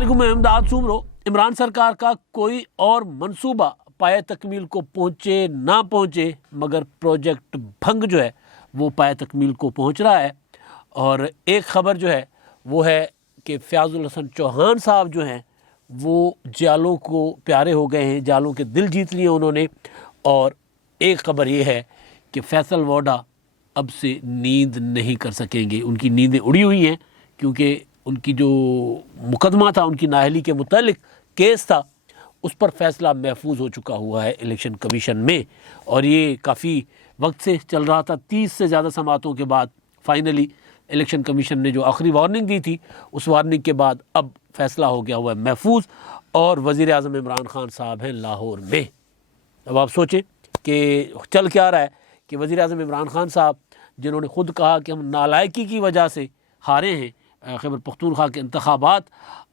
अस्सलामुअलैकुम, मैं इमदाद सुमरो। इमरान सरकार का कोई और मंसूबा पाए तकमील को पहुँचे ना पहुँचे, मगर प्रोजेक्ट भंग जो है वो पाए तकमील को पहुँच रहा है। और एक ख़बर जो है वो है कि फ़याज़ुल हसन चौहान साहब जो हैं वो जालों को प्यारे हो गए हैं, जालों के दिल जीत लिए उन्होंने। और एक ख़बर ये है कि फैसल वोडा अब से नींद नहीं कर सकेंगे, उनकी नींदें उड़ी हुई हैं, क्योंकि उनकी जो मुकदमा था, उनकी नाअहली के मुतालिक केस था, उस पर फ़ैसला महफूज हो चुका हुआ है इलेक्शन कमीशन में। और ये काफ़ी वक्त से चल रहा था, 30 से ज़्यादा समातों के बाद फाइनली इलेक्शन कमीशन ने जो आखिरी वार्निंग दी थी, उस वार्निंग के बाद अब फ़ैसला हो गया हुआ है महफूज। और वज़ीर आज़म इमरान खान साहब हैं लाहौर में। अब आप सोचें कि चल क्या रहा है कि वज़ीर आज़म इमरान खान साहब, जिन्होंने ख़ुद कहा कि हम नालायकी की वजह से हारे हैं खैबर पख्तूनख्वा के इंतखाबात,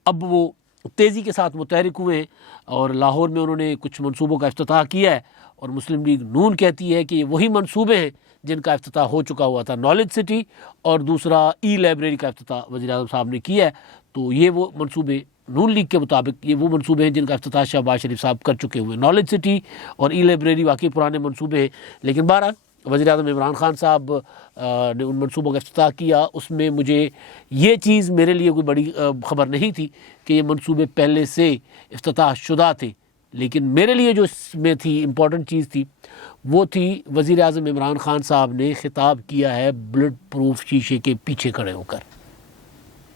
अब वो तेज़ी के साथ मुतहरिक हुए हैं और लाहौर में उन्होंने कुछ मंसूबों का इफ्तिताह किया है। और मुस्लिम लीग नून कहती है कि ये वही मंसूबे हैं जिनका इफ्तिताह हो चुका हुआ था, नॉलेज सिटी और दूसरा ई लाइब्रेरी का इफ्तिताह वज़ीर आज़म साहब ने किया है। तो ये वो मंसूबे नून लीग के मुताबिक ये वो मंसूबे हैं जिनका इफ्तिताह शहबाज शरीफ साहब कर चुके हुए। नॉलेज सिटी और ई लाइब्रेरी वाकई पुराने मंसूबे हैं, लेकिन बहरहाल वज़ीर आज़म इमरान खान साहब ने उन मंसूबों का इफ्तिताह किया। उसमें मुझे ये चीज़, मेरे लिए कोई बड़ी ख़बर नहीं थी कि ये मंसूबे पहले से इफ्तिताह शुदा थे, लेकिन मेरे लिए जो इसमें थी इम्पॉर्टेंट चीज़ थी वो थी वज़ीर आज़म इमरान खान साहब ने खिताब किया है बुलेट प्रूफ शीशे के पीछे खड़े होकर।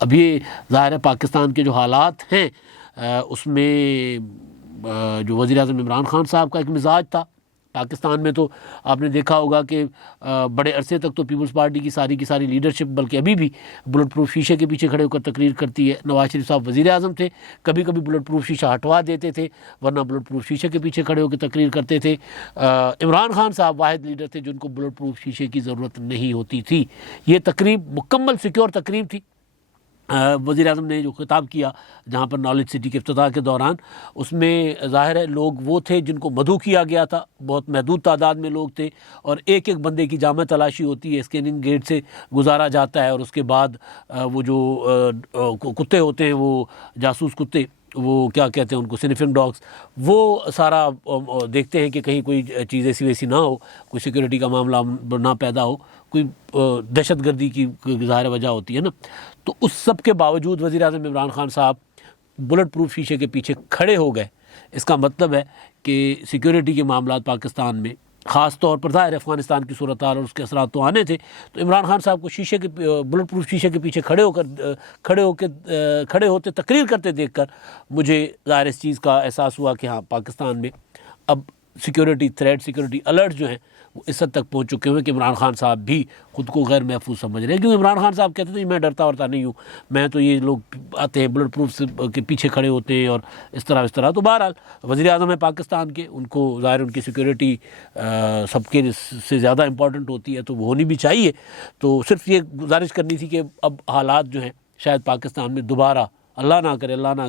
अब ये ज़ाहिर है पाकिस्तान के जो हालात हैं उसमें जो वज़ीर आज़म इमरान खान साहब का एक मिजाज था। पाकिस्तान में तो आपने देखा होगा कि बड़े अरसे तक तो पीपल्स पार्टी की सारी लीडरशिप, बल्कि अभी भी बुलेट प्रूफ शीशे के पीछे खड़े होकर तकरीर करती है। नवाज शरीफ साहब वज़ीर आज़म थे, कभी कभी बुलेट प्रूफ शीशा हटवा देते थे, वरना बुलेट प्रूफ शीशे के पीछे खड़े होकर तकरीर करते थे। इमरान खान साहब वाहिद लीडर थे जिनको बुलेट प्रूफ शीशे की ज़रूरत नहीं होती थी। ये तकरीब मुकम्मल सिक्योर तकरीब थी। वज़ीर आज़म ने जो खिताब किया जहाँ पर नॉलेज सिटी के इफ्तिताह के दौरान, उसमें ज़ाहिर है लोग वो थे जिनको मदऊ किया गया था, बहुत महदूद तादाद में लोग थे और एक एक बंदे की जामा तलाशी होती है, स्कैनिंग गेट से गुजारा जाता है और उसके बाद वो जो कुत्ते होते हैं, वो जासूस कुत्ते, वो क्या कहते हैं उनको, स्निफिंग डॉग्स, वो सारा देखते हैं कि कहीं कोई चीज़ ऐसी वैसी ना हो, कोई सिक्योरिटी का मामला ना पैदा हो, कोई दहशतगर्दी की ज़ाहिर वजह होती है ना। तो उस सब के बावजूद वज़ीर आज़म इमरान खान साहब बुलेट प्रूफ शीशे के पीछे खड़े हो गए। इसका मतलब है कि सिक्योरिटी के मामला पाकिस्तान में, ख़ास तौर पर ज़ाहिर अफ़गानिस्तान की सूरत हाल और उसके असरात तो आने थे, तो इमरान खान साहब को शीशे के बुलेट प्रूफ शीशे के पीछे खड़े होते तकरीर करते देखकर मुझे ज़ाहिर इस चीज़ का एहसास हुआ कि हाँ, पाकिस्तान में अब सिक्योरिटी थ्रेट, सिक्योरिटी अलर्ट जो हैं वो इस हद तक पहुँच चुके हुए कि इमरान खान साहब भी ख़ुद को गैर महफूज समझ रहे हैं। क्योंकि इमरान खान साहब कहते थे मैं डरता वरता नहीं हूँ, मैं तो ये लोग आते हैं बुलेट प्रूफ के पीछे खड़े होते हैं और इस तरह। तो बहरहाल वज़ीर आज़म है पाकिस्तान के, उनको ज़ाहिर उनकी सिक्योरिटी सबके से ज़्यादा इंपॉर्टेंट होती है, तो वो होनी भी चाहिए। तो सिर्फ ये गुजारिश करनी थी कि अब हालात जो हैं शायद पाकिस्तान में दोबारा अल्लाह ना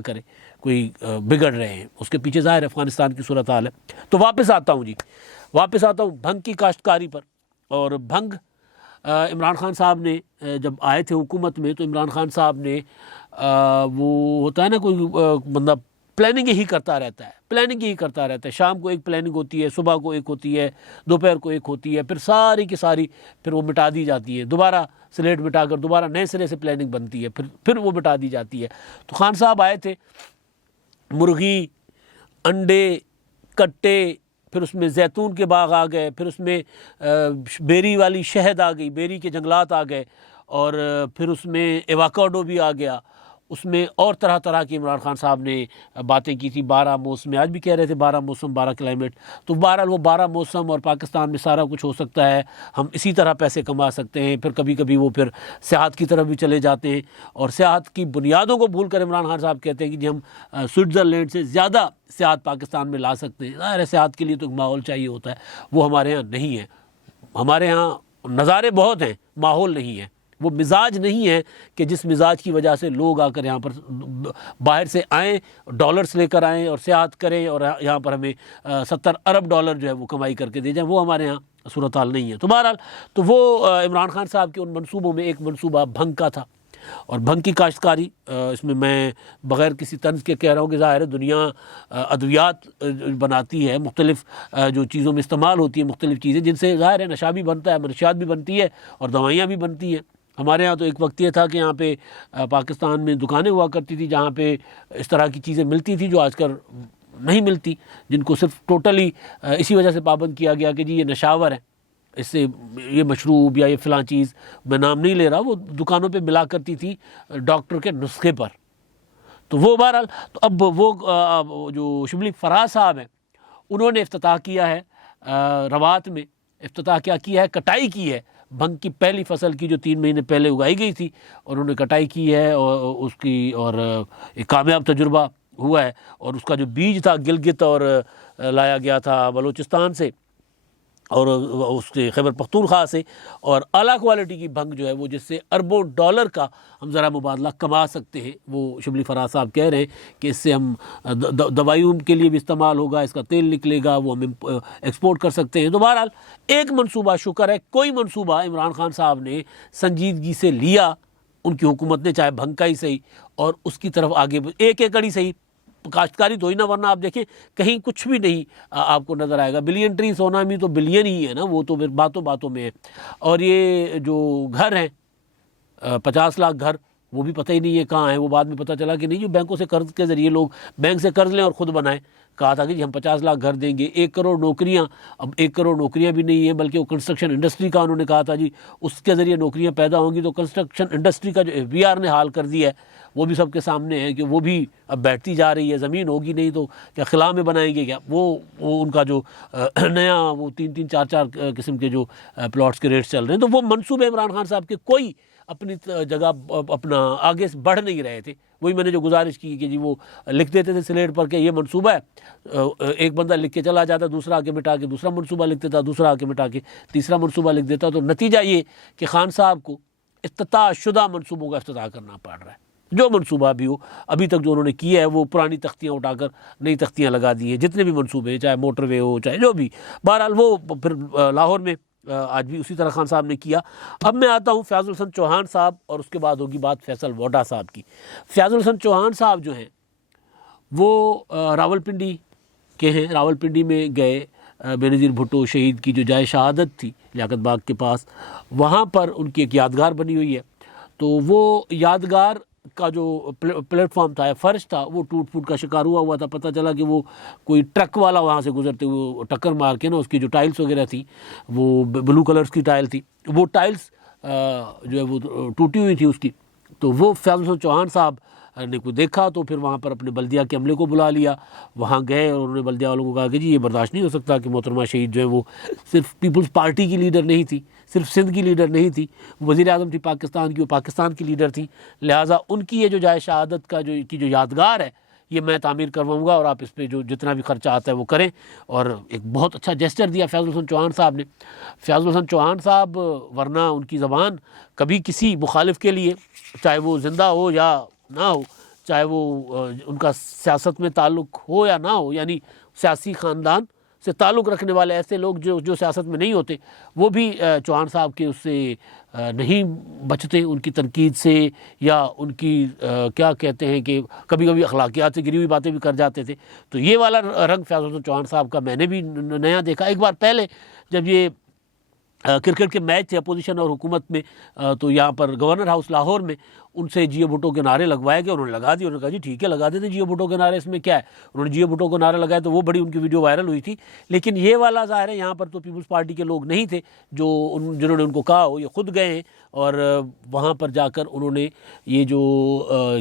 करे कोई बिगड़ रहे हैं, उसके पीछे ज़ाहिर अफ़गानिस्तान की सूरत हाल है। तो वापस आता हूँ भंग की काश्तकारी पर। और भंग इमरान खान साहब ने जब आए थे हुकूमत में, तो इमरान खान साहब ने वो होता है ना, कोई बंदा प्लानिंग ही करता रहता है। शाम को एक प्लानिंग होती है, सुबह को एक होती है, दोपहर को एक होती है, फिर सारी की सारी फिर वो मिटा दी जाती है, दोबारा स्लेट मिटाकर दोबारा नए सिरे से प्लानिंग बनती है, फिर वो मिटा दी जाती है। तो खान साहब आए थे, मुर्गी, अंडे, कट्टे, फिर उसमें जैतून के बाग आ गए, फिर उसमें बेरी वाली शहद आ गई, बेरी के जंगलात आ गए, और फिर उसमें एवाकाडो भी आ गया, उसमें और तरह तरह की इमरान खान साहब ने बातें की थी। 12 मौसम, आज भी कह रहे थे 12 मौसम 12 क्लाइमेट। तो बहरहाल वो 12 मौसम और पाकिस्तान में सारा कुछ हो सकता है, हम इसी तरह पैसे कमा सकते हैं। फिर कभी कभी वो फिर सियाहत की तरफ भी चले जाते हैं और सियाहत की बुनियादों को भूल कर इमरान खान साहब कहते हैं कि जी हम स्विट्ज़रलैंड से ज़्यादा सियाहत पाकिस्तान में ला सकते हैं। ज़ाहिर है सियाहत के लिए तो माहौल चाहिए होता है, वो हमारे यहाँ नहीं है। हमारे यहाँ नज़ारे बहुत हैं, माहौल नहीं है, वो मिजाज नहीं है कि जिस मिजाज की वजह से लोग आकर यहाँ पर बाहर से आएँ, डॉलर्स लेकर आएँ और सियाहत करें और यहाँ पर हमें 70 अरब डॉलर जो है वो कमाई करके दे जाएँ, वो हमारे यहाँ सूरत हाल नहीं है। तो बहरहाल तो वो इमरान खान साहब के उन मंसूबों में एक मंसूबा भंग का था और भंग की काश्तकारी, इसमें मैं बग़ैर किसी तंज के कह रहा हूँ कि ज़ाहिर है दुनिया अद्वियात बनाती है, मुख्तलिफ़ जो चीज़ों में इस्तेमाल होती है मुख्तलिफ़ चीज़ें, जिनसे ज़ाहिर है नशा भी बनता है, मनशियात भी बनती है और दवाइयाँ भी बनती हैं। हमारे यहाँ तो एक वक्त ये था कि यहाँ पे पाकिस्तान में दुकानें हुआ करती थी जहाँ पे इस तरह की चीज़ें मिलती थी जो आजकल नहीं मिलती, जिनको सिर्फ टोटली इसी वजह से पाबंद किया गया कि जी ये नशावर है, इससे ये मशरूब या ये फ़लाँ चीज़, मैं नाम नहीं ले रहा, वो दुकानों पे मिला करती थी डॉक्टर के नुस्खे पर। तो वो बहरहाल, तो अब वो जो शिबली फराज साहब हैं उन्होंने इफ्तिताह किया है, रवात में इफ्तिताह क्या किया है, कटाई की है भंग की पहली फसल की जो 3 महीने पहले उगाई गई थी, और उन्होंने कटाई की है और उसकी, और एक कामयाब तजुर्बा हुआ है। और उसका जो बीज था गिलगित और लाया गया था बलूचिस्तान से और उसके खैबर पख्तूनख्वा से, और आला क्वालिटी की भंग जो है वो, जिससे अरबों डॉलर का हम ज़रा मुबादला कमा सकते हैं, वो शिबली फराज साहब कह रहे हैं कि इससे हम दवाइयों के लिए भी इस्तेमाल होगा, इसका तेल निकलेगा, वो हम एक्सपोर्ट कर सकते हैं। तो बहरहाल एक मनसूबा, शुक्र है कोई मनसूबा इमरान खान साहब ने संजीदगी से लिया, उनकी हुकूमत ने, चाहे भंग का ही सही, और उसकी तरफ आगे एक एकड़ ही सही, काश्तकारी तो ही ना, वरना आप देखें कहीं कुछ भी नहीं आपको नज़र आएगा। बिलियन ट्री सोना भी तो बिलियन ही है ना, वो तो फिर बातों बातों में है। और ये जो घर हैं 50 लाख घर, वो भी पता ही नहीं है कहाँ है। वो बाद में पता चला कि नहीं, जो बैंकों से कर्ज के ज़रिए लोग बैंक से कर्ज लें और ख़ुद बनाएं। कहा था कि जी हम 50 लाख घर देंगे, 1 करोड़ नौकरियां, अब 1 करोड़ नौकरियां भी नहीं है, बल्कि वो कंस्ट्रक्शन इंडस्ट्री का उन्होंने कहा था जी उसके ज़रिए नौकरियां पैदा होंगी। तो कंस्ट्रक्शन इंडस्ट्री का जो FBR ने हाल कर दिया है वो भी सबके सामने है कि वो भी अब बैठती जा रही है। ज़मीन होगी नहीं तो क्या खिला में बनाएंगे क्या? वो उनका जो नया वो 3-3 4-4 किस्म के जो प्लॉट्स के रेट्स चल रहे हैं, तो वो मंसूबे इमरान खान साहब के कोई अपनी जगह अपना आगे से बढ़ नहीं रहे थे। वही मैंने जो गुजारिश की कि जी वो लिख देते थे स्लेट पर कि ये मंसूबा है, एक बंदा लिख के चला जाता, दूसरा आके मिटा के दूसरा मंसूबा लिख देता, दूसरा आके मिटा के तीसरा मंसूबा लिख देता। तो नतीजा ये कि खान साहब को इफ्तिताह शुदा मंसूबों का इफ्तिताह करना पड़ रहा है। जो मंसूबा भी हो, अभी तक जो उन्होंने किया है वो पुरानी तख्तियाँ उठाकर नई तख्तियाँ लगा दी हैं, जितने भी मंसूबे, चाहे मोटरवे हो चाहे जो भी, बहरहाल वो फिर लाहौर में आज भी उसी तरह खान साहब ने किया। अब मैं आता हूँ फ़याज़ुल हसन चौहान साहब, और उसके बाद होगी बात फैसल वोडा साहब की। फ़याज़ुल हसन चौहान साहब जो हैं वो रावलपिंडी के हैं। रावलपिंडी में गए, बेनज़ीर भुट्टो शहीद की जो जाए शहादत थी लियाकत बाग के पास, वहाँ पर उनकी एक यादगार बनी हुई है। तो वो यादगार का जो प्लेटफॉर्म था, फर्श था, वो टूट फूट का शिकार हुआ था। पता चला कि वो कोई ट्रक वाला वहाँ से गुजरते हुए टक्कर मार के ना, उसकी जो टाइल्स वगैरह थी वो ब्लू कलर्स की टाइल थी, वो टाइल्स जो है वो टूटी हुई थी उसकी। तो वो फ़याज़ुल हसन चौहान साहब ने को देखा, तो फिर वहाँ पर अपने बल्दिया के अमले को बुला लिया। वहाँ गए और उन्होंने बल्दिया वालों को कहा कि जी ये बर्दाश्त नहीं हो सकता कि मोहतरमा शहीद जो है वो सिर्फ पीपल्स पार्टी की लीडर नहीं थी, सिर्फ सिंध की लीडर नहीं थी, वज़ीर आज़म थी पाकिस्तान की, वो पाकिस्तान की लीडर थी। लिहाजा उनकी ये जो जाए शहादत का जो यादगार है, ये मैं तामीर करवाऊँगा और आप इस पर जो जितना भी खर्चा आता है वो करें। और एक बहुत अच्छा जेस्चर दिया फ़याज़ुल हसन चौहान साहब ने। फ़याज़ुल हसन चौहान साहब, वरना उनकी ज़बान कभी किसी मुखालिफ के लिए, चाहे वो ज़िंदा हो या ना हो, चाहे वो उनका सियासत में ताल्लुक़ हो या ना हो, यानी सियासी ख़ानदान से ताल्लुक़ रखने वाले ऐसे लोग जो सियासत में नहीं होते, वो भी चौहान साहब के उससे नहीं बचते, उनकी तनकीद से, या उनकी क्या कहते हैं कि कभी कभी अखलाकियात से गिरी हुई बातें भी कर जाते थे। तो ये वाला रंग फ़याज़ुल हसन चौहान साहब का मैंने भी नया देखा। एक बार पहले जब ये क्रिकेट के मैच थे अपोजिशन और हुकूमत में, तो यहाँ पर गवर्नर हाउस लाहौर में उनसे जियो भुट्टो के नारे लगवाए गए, उन्होंने लगा दिए। उन्होंने कहा जी ठीक है लगा देते जियो भुट्टो के नारे, इसमें क्या है। उन्होंने जियो भुट्टो को नारे लगाए तो वो बड़ी उनकी वीडियो वायरल हुई थी। लेकिन ये वाला ज़ाहिर है यहाँ पर तो पीपल्स पार्टी के लोग नहीं थे जिन्होंने उनको कहा हो, ये खुद गए हैं और वहाँ पर जाकर उन्होंने ये जो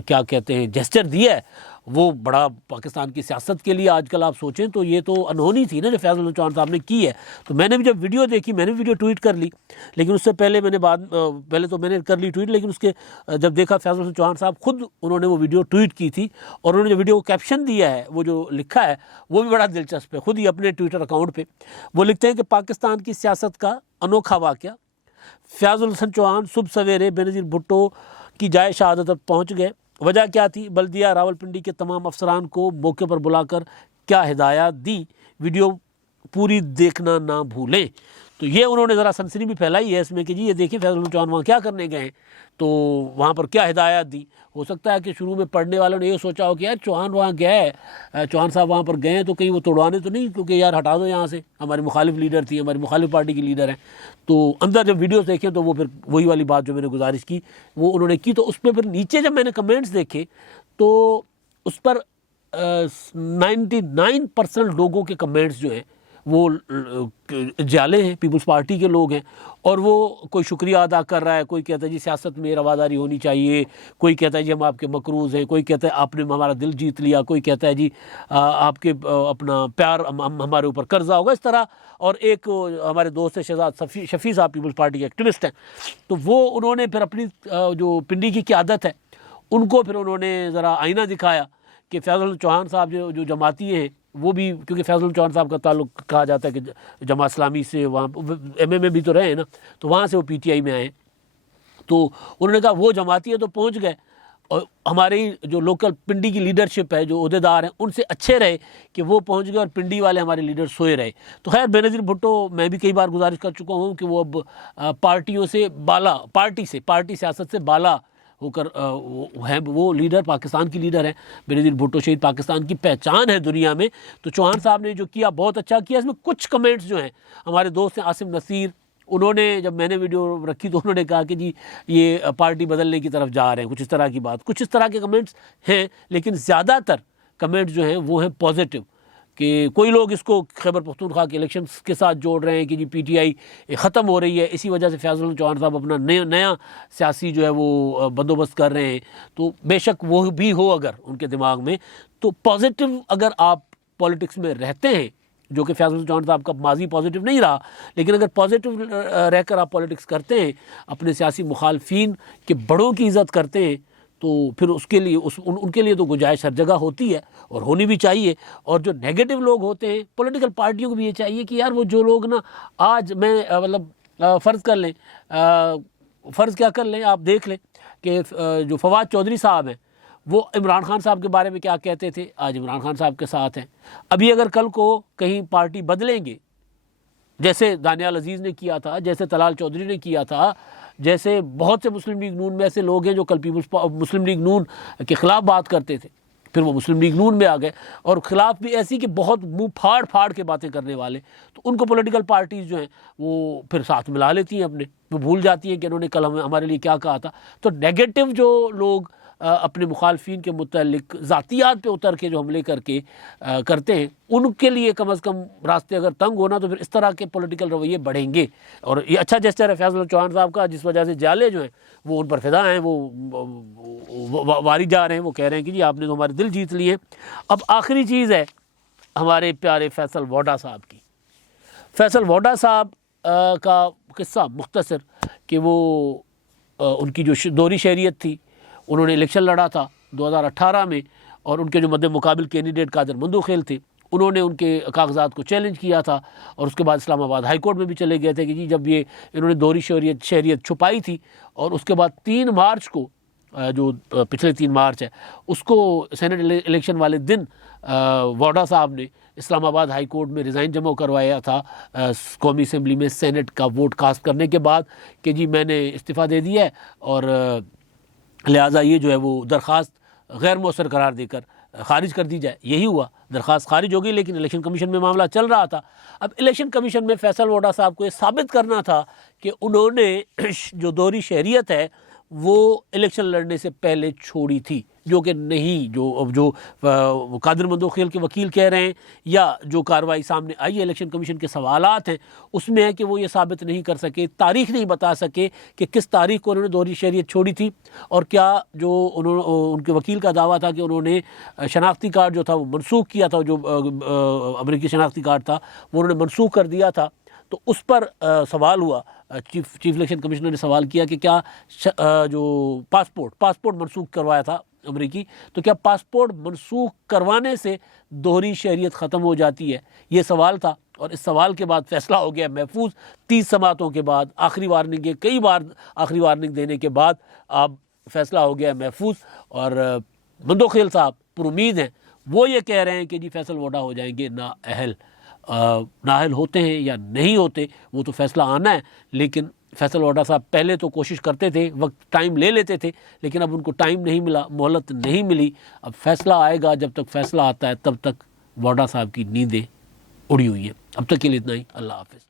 क्या कहते हैं जेस्चर दिया है, वो बड़ा पाकिस्तान की सियासत के लिए आजकल आप सोचें तो ये तो अनहोनी थी ना जो फ़याज़ुल हसन चौहान साहब ने की है। तो मैंने भी जब वीडियो देखी, मैंने वीडियो ट्वीट कर ली, लेकिन उससे पहले पहले तो मैंने कर ली ट्वीट, लेकिन उसके जब देखा फ़याज़ुल हसन चौहान साहब खुद उन्होंने वो वीडियो ट्वीट की थी, और उन्होंने जो वीडियो को कैप्शन दिया है, वो जो लिखा है वो भी बड़ा दिलचस्प है। खुद ही अपने ट्विटर अकाउंट पर वो लिखते हैं कि पाकिस्तान की सियासत का अनोखा वाक़या, फ़याज़ुल हसन चौहान सुबह सवेरे बेनज़ीर भुट्टो की जाए शहादत तक पहुँच गए। वजह क्या थी? बल्दिया रावलपिंडी के तमाम अफसरान को मौके पर बुलाकर क्या हिदायत दी, वीडियो पूरी देखना ना भूलें। तो ये उन्होंने ज़रा सनसनी भी फैलाई है इसमें कि जी ये देखिए फैसल चौहान वहाँ क्या करने गए हैं, तो वहाँ पर क्या हिदायत दी। हो सकता है कि शुरू में पढ़ने वालों ने ये सोचा हो कि यार चौहान वहाँ गया है, चौहान साहब वहाँ पर गए हैं तो कहीं वो तोड़वाने तो नहीं, क्योंकि यार हटा दो यहाँ से, हमारी मुखालिफ लीडर थी, हमारी मुखालिफ पार्टी की लीडर हैं। तो अंदर जब वीडियोस देखे तो वो फिर वही वाली बात जो मैंने गुजारिश की वो उन्होंने की। तो उस पर फिर नीचे जब मैंने कमेंट्स देखे तो उस पर 99% लोगों के कमेंट्स जो हैं वो जाले हैं, पीपल्स पार्टी के लोग हैं, और वो कोई शुक्रिया अदा कर रहा है, कोई कहता है जी सियासत में रवादारी होनी चाहिए, कोई कहता है जी हम आपके मकरूज़ हैं, कोई कहता है आपने हमारा दिल जीत लिया, कोई कहता है जी आपके अपना प्यार हमारे ऊपर कर्जा होगा, इस तरह। और एक हमारे दोस्त है शहजाद शफ़ी साहब, पीपल्स पार्टी के एक्टिविस्ट हैं, तो वो उन्होंने फिर अपनी जो पिंडी की क़यादत है उनको फिर उन्होंने ज़रा आईना दिखाया कि फैसल चौहान साहब जो जमाती हैं वो भी, क्योंकि फैसल चौहान साहब का ताल्लुक़ कहा जाता है कि जमात इस्लामी से, वहाँ एमए में भी तो रहे हैं ना, तो वहाँ से वो पीटीआई में आए। तो उन्होंने कहा वो जमाती है तो पहुँच गए, और हमारी जो लोकल पिंडी की लीडरशिप है, जो ओहदेदार हैं, उनसे अच्छे रहे कि वो पहुँच गए और पिंडी वाले हमारे लीडर सोए रहे। तो खैर बेनज़ीर भुट्टो, मैं भी कई बार गुजारिश कर चुका हूँ कि वो अब पार्टियों से बाला, पार्टी सियासत से बाला होकर वो लीडर, पाकिस्तान की लीडर है बेनज़ीर भुट्टो। शहीद पाकिस्तान की पहचान है दुनिया में। तो चौहान साहब ने जो किया बहुत अच्छा किया। इसमें कुछ कमेंट्स जो हैं हमारे दोस्त हैं आसिम नसीर, उन्होंने जब मैंने वीडियो रखी तो उन्होंने कहा कि जी ये पार्टी बदलने की तरफ जा रहे हैं, कुछ इस तरह की बात, कुछ इस तरह के कमेंट्स हैं। लेकिन ज़्यादातर कमेंट्स जो हैं वो हैं पॉजिटिव, कि कोई लोग इसको खैबर पख्तूनख्वा के इलेक्शन के साथ जोड़ रहे हैं कि जी पीटीआई ख़त्म हो रही है, इसी वजह से फैसल चौहान साहब अपना नया सियासी जो है वो बंदोबस्त कर रहे हैं। तो बेशक वो भी हो अगर उनके दिमाग में, तो पॉजिटिव अगर आप पॉलिटिक्स में रहते हैं, जो कि फैसल चौहान साहब का माजी पॉजिटिव नहीं रहा, लेकिन अगर पॉजिटिव रहकर आप पॉलिटिक्स करते हैं, अपने सियासी मुखालफिन के बड़ों की इज़्ज़त करते हैं, तो फिर उसके लिए उनके लिए तो गुंजाइश हर जगह होती है और होनी भी चाहिए। और जो नेगेटिव लोग होते हैं, पॉलिटिकल पार्टियों को भी ये चाहिए कि यार वो जो लोग ना, आज मैं मतलब फ़र्ज़ कर लें, फ़र्ज़ क्या कर लें, आप देख लें कि जो फवाद चौधरी साहब हैं वो इमरान खान साहब के बारे में क्या कहते थे, आज इमरान खान साहब के साथ हैं। अभी अगर कल को कहीं पार्टी बदलेंगे, जैसे दानियाल अजीज़ ने किया था, जैसे तलाल चौधरी ने किया था, जैसे बहुत से मुस्लिम लीग नून में ऐसे लोग हैं जो कल मुस्लिम लीग नून के ख़िलाफ़ बात करते थे, फिर वो मुस्लिम लीग नून में आ गए, और ख़िलाफ़ भी ऐसी कि बहुत मुँह फाड़ के बातें करने वाले। तो उनको पॉलिटिकल पार्टीज़ जो हैं वो फिर साथ मिला लेती हैं अपने, वो भूल जाती हैं कि इन्होंने कल हमारे लिए क्या कहा था। तो नेगेटिव जो लोग अपने मुखालफिन के मुतल्लिक ज़ातियात पे उतर के जो हमले करके करते हैं, उनके लिए कम अज़ कम रास्ते अगर तंग होना तो फिर इस तरह के पॉलिटिकल रवैये बढ़ेंगे। और ये अच्छा जेस्चर है फैसल चौहान साहब का, जिस वजह से जाले जो हैं वो उन पर फिदा हैं, वो वारी जा रहे हैं, वो कह रहे हैं कि जी आपने तो हमारे दिल जीत लिए। अब आखिरी चीज़ है हमारे प्यारे फैसल वोडा साहब की। फैसल वोडा साहब का किस्सा मुख्तसर कि वो उनकी जो दोहरी शहरियत थी, उन्होंने इलेक्शन लड़ा था 2018 में, और उनके जो मद्दे मुकाबिल कैंडिडेट कादर मंदूखेल थे, उन्होंने उनके कागजात को चैलेंज किया था, और उसके बाद इस्लामाबाद हाई कोर्ट में भी चले गए थे कि जी जब ये इन्होंने दोहरी शहरियत छुपाई थी। और उसके बाद 3 मार्च को, जो पिछले 3 मार्च है, उसको सेनेट इलेक्शन वाले दिन वोडा साहब ने इस्लामाबाद हाई कोर्ट में रिज़ाइन जमा करवाया था कौमी असम्बली में सेनेट का वोट कास्ट करने के बाद कि जी मैंने इस्तीफ़ा दे दिया है, और लिहाजा ये जो है वो दरख्वास्त गैर मौसर करार देकर खारिज कर दी जाए। यही हुआ, दरख्वास्त खारिज हो गई, लेकिन इलेक्शन कमीशन में मामला चल रहा था। अब इलेक्शन कमीशन में फैसल वोडा साहब को ये साबित करना था कि उन्होंने जो दोहरी शहरियत है वो इलेक्शन लड़ने से पहले छोड़ी थी, जो कि नहीं, जो कादिर मंदूखेल के वकील कह रहे हैं, या जो कार्रवाई सामने आई है इलेक्शन कमीशन के सवालात हैं उसमें है कि वो ये साबित नहीं कर सके, तारीख नहीं बता सके कि किस तारीख को उन्होंने दोहरी शहरियत छोड़ी थी, और क्या जो उनके वकील का दावा था कि उन्होंने शनाख्ती कार्ड जो था वो मनसूख किया था, जो अमेरिकी शनाख्ती कार्ड था वो उन्होंने मनसूख कर दिया था। तो उस पर सवाल हुआ, चीफ इलेक्शन कमिश्नर ने सवाल किया कि क्या जो पासपोर्ट मनसूख करवाया था अमेरिकी, तो क्या पासपोर्ट मनसूख करवाने से दोहरी शहरियत ख़त्म हो जाती है, ये सवाल था। और इस सवाल के बाद फैसला हो गया महफूज, 30 समातों के बाद, आखिरी वार्निंग के कई बार आखिरी वार्निंग देने के बाद अब फैसला हो गया महफूज। और मंदूखेल साहब पुरुमीद हैं, वो ये कह रहे हैं कि जी फैसल वोडा हो जाएंगे नाअहल। नाअहल होते हैं या नहीं होते, वो तो फैसला आना है। लेकिन फैसल वाडा साहब पहले तो कोशिश करते थे, वक्त टाइम ले लेते थे, लेकिन अब उनको टाइम नहीं मिला, मोहलत नहीं मिली। अब फैसला आएगा, जब तक फैसला आता है तब तक वाडा साहब की नींदें उड़ी हुई हैं। अब तक के लिए इतना ही। अल्लाह हाफ़िज़।